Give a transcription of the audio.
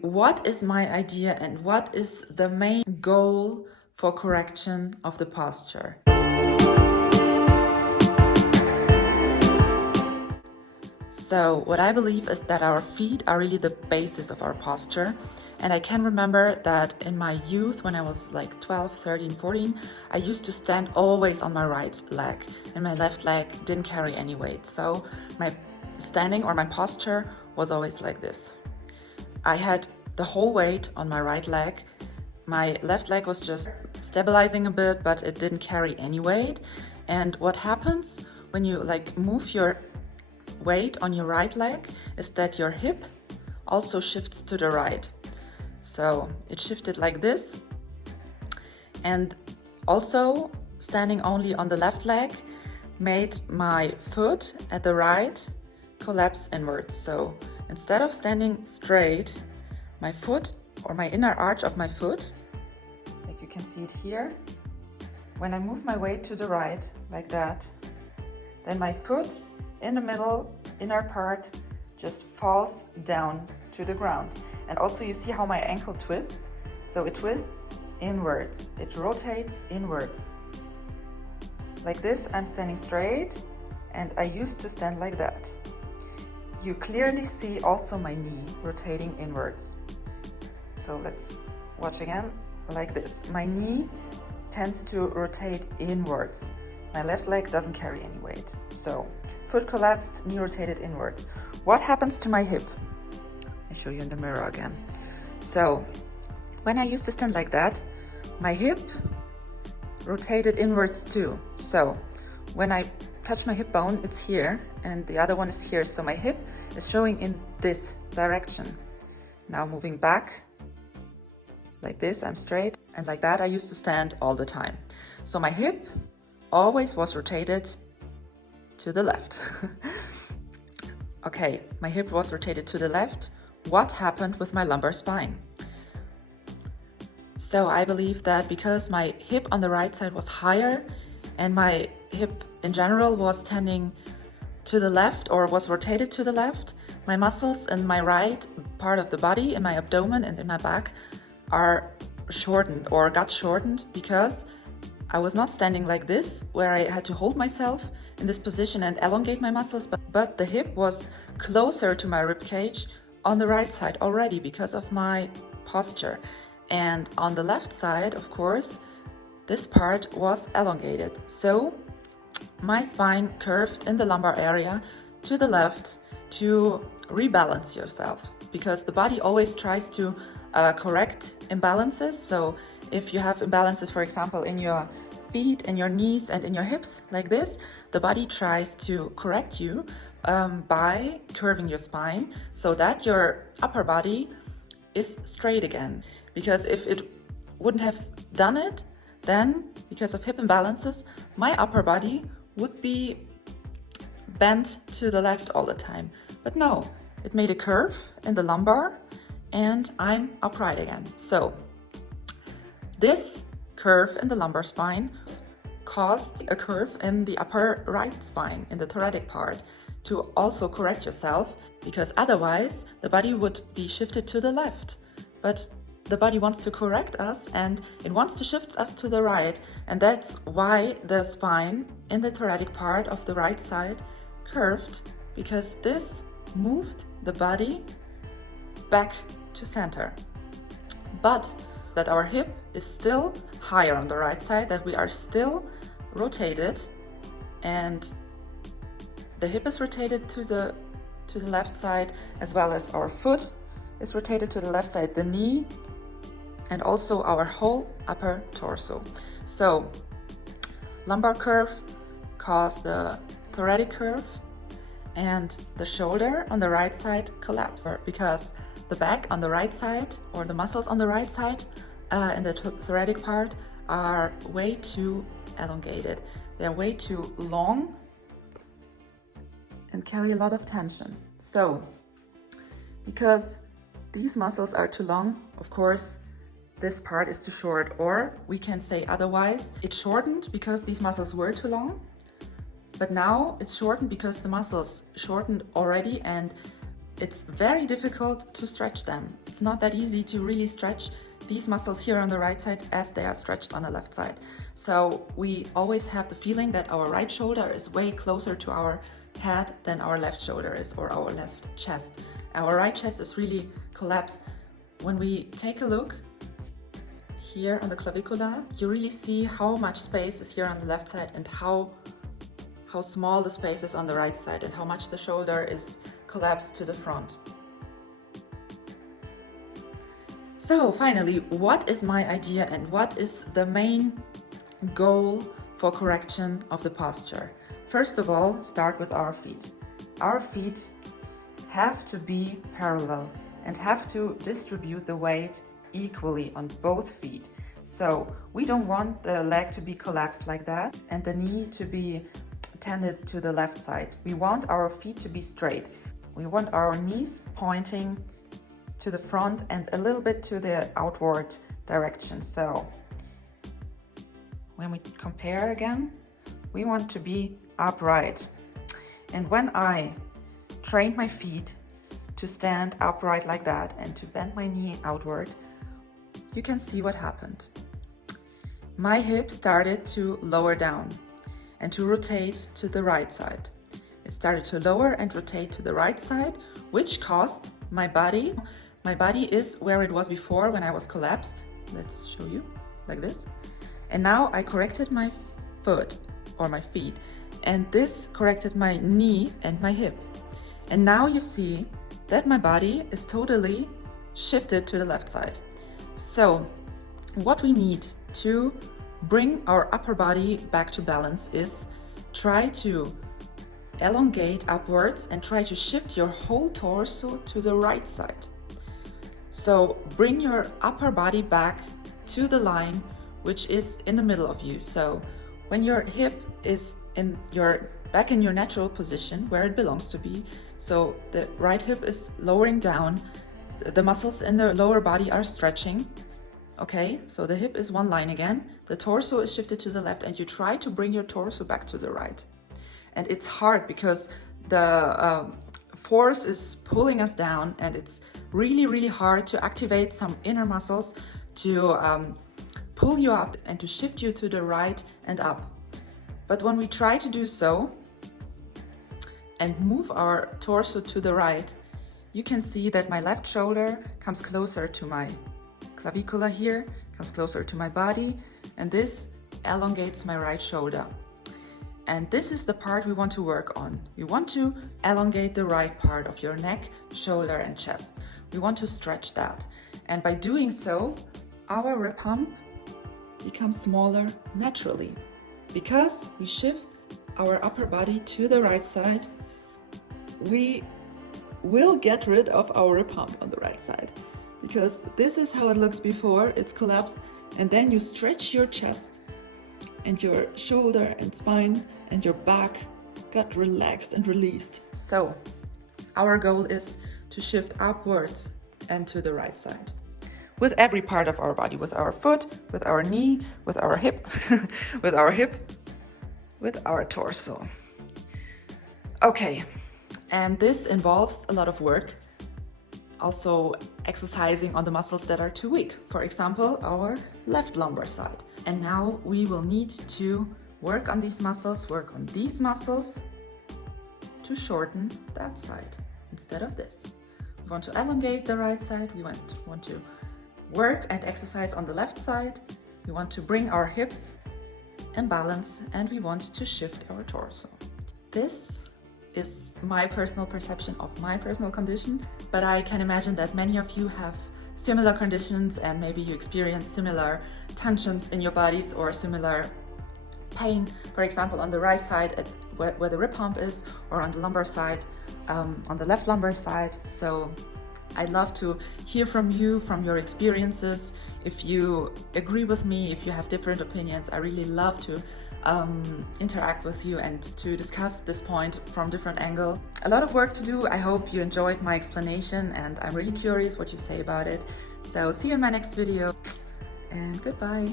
what is my idea and what is the main goal for correction of the posture? So what I believe is that our feet are really the basis of our posture. And I can remember that in my youth, when I was like 12, 13, 14, I used to stand always on my right leg and my left leg didn't carry any weight. So my standing or my posture was always like this. I had the whole weight on my right leg. My left leg was just stabilizing a bit, but it didn't carry any weight. And what happens when you like move your weight on your right leg is that your hip also shifts to the right. So it shifted like this. And also standing only on the left leg made my foot at the right collapse inwards. So instead of standing straight, my foot or my inner arch of my foot, like you can see it here, when I move my weight to the right like that, then my foot in the middle inner part just falls down to the ground. And also you see how my ankle twists. So it twists inwards, it rotates inwards. Like this, I'm standing straight, and I used to stand like that. You clearly see also my knee rotating inwards. So let's watch again, like this. My knee tends to rotate inwards. My left leg doesn't carry any weight. So foot collapsed, knee rotated inwards. What happens to my hip? I show you in the mirror again. So when I used to stand like that, my hip rotated inwards too. So when I touch my hip bone, it's here and the other one is here. So my hip is showing in this direction. Now moving back like this, I'm straight, and like that I used to stand all the time. So my hip always was rotated to the left. Okay, my hip was rotated to the left. What happened with my lumbar spine? So I believe that because my hip on the right side was higher and my hip in general was tending to the left or was rotated to the left, my muscles in my right part of the body, in my abdomen and in my back, are shortened or got shortened because I was not standing like this, where I had to hold myself in this position and elongate my muscles, but the hip was closer to my rib cage on the right side already because of my posture. And on the left side, of course, this part was elongated. So my spine curved in the lumbar area to the left to rebalance yourself, because the body always tries to correct imbalances. So if you have imbalances, for example, in your feet, in your knees and in your hips like this, the body tries to correct you by curving your spine so that your upper body is straight again. Because if it wouldn't have done it, then because of hip imbalances, my upper body would be bent to the left all the time. But no, it made a curve in the lumbar and I'm upright again. So this curve in the lumbar spine caused a curve in the upper right spine, in the thoracic part, to also correct yourself, because otherwise the body would be shifted to the left. But the body wants to correct us and it wants to shift us to the right. And that's why the spine in the thoracic part of the right side curved, because this moved the body back to center. But that our hip is still higher on the right side, that we are still rotated, and the hip is rotated to the left side, as well as our foot is rotated to the left side, the knee, and also our whole upper torso. So lumbar curve caused the thoracic curve, and the shoulder on the right side collapsed because the back on the right side, or the muscles on the right side in the thoracic part, are way too elongated. They're way too long and carry a lot of tension. So because these muscles are too long, of course, this part is too short, or we can say otherwise, it's shortened because these muscles were too long, but now it's shortened because the muscles shortened already and it's very difficult to stretch them. It's not that easy to really stretch these muscles here on the right side as they are stretched on the left side. So we always have the feeling that our right shoulder is way closer to our head than our left shoulder is, or our left chest. Our right chest is really collapsed. When we take a look here on the clavicula, you really see how much space is here on the left side and how small the space is on the right side and how much the shoulder is collapsed to the front. So finally, what is my idea and what is the main goal for correction of the posture? First of all, start with our feet. Our feet have to be parallel and have to distribute the weight equally on both feet. So we don't want the leg to be collapsed like that and the knee to be tended to the left side. We want our feet to be straight. We want our knees pointing to the front and a little bit to the outward direction. So when we compare again, we want to be upright. And when I train my feet to stand upright like that and to bend my knee outward, you can see what happened. My hip started to lower down and to rotate to the right side. It started to lower and rotate to the right side, which caused my body is where it was before when I was collapsed. Let's show you, like this. And now I corrected my foot or my feet, and this corrected my knee and my hip. And now you see that my body is totally shifted to the left side. So what we need to bring our upper body back to balance is try to elongate upwards and try to shift your whole torso to the right side. So bring your upper body back to the line which is in the middle of you. So when your hip is back in your natural position where it belongs to be, so the right hip is lowering down, the muscles in the lower body are stretching. Okay, so the hip is one line again, the torso is shifted to the left, and you try to bring your torso back to the right. And it's hard because the force is pulling us down, and it's really, really hard to activate some inner muscles to pull you up and to shift you to the right and up. But when we try to do so and move our torso to the right, you can see that my left shoulder comes closer to my clavicula here, comes closer to my body, and this elongates my right shoulder. And this is the part we want to work on. We want to elongate the right part of your neck, shoulder and chest. We want to stretch that. And by doing so, our rib hump becomes smaller naturally. Because we shift our upper body to the right side, we will get rid of our rib hump on the right side. Because this is how it looks before it's collapsed, and then you stretch your chest and your shoulder and spine and your back got relaxed and released. So our goal is to shift upwards and to the right side with every part of our body, with our foot, with our knee, with our hip, with our hip, with our torso. Okay, and this involves a lot of work. Also exercising on the muscles that are too weak. For example, our left lumbar side. And now we will need to work on these muscles to shorten that side instead of this. We want to elongate the right side. We want to work and exercise on the left side. We want to bring our hips in balance, and we want to shift our torso. This is my personal perception of my personal condition, but I can imagine that many of you have similar conditions and maybe you experience similar tensions in your bodies or similar pain, for example on the right side where the rib hump is, or on the lumbar side, on the left lumbar side. So I'd love to hear from you, from your experiences. If you agree with me, if you have different opinions, I really love to interact with you and to discuss this point from different angles. A lot of work to do. I hope you enjoyed my explanation, and I'm really curious what you say about it. So see you in my next video, and goodbye.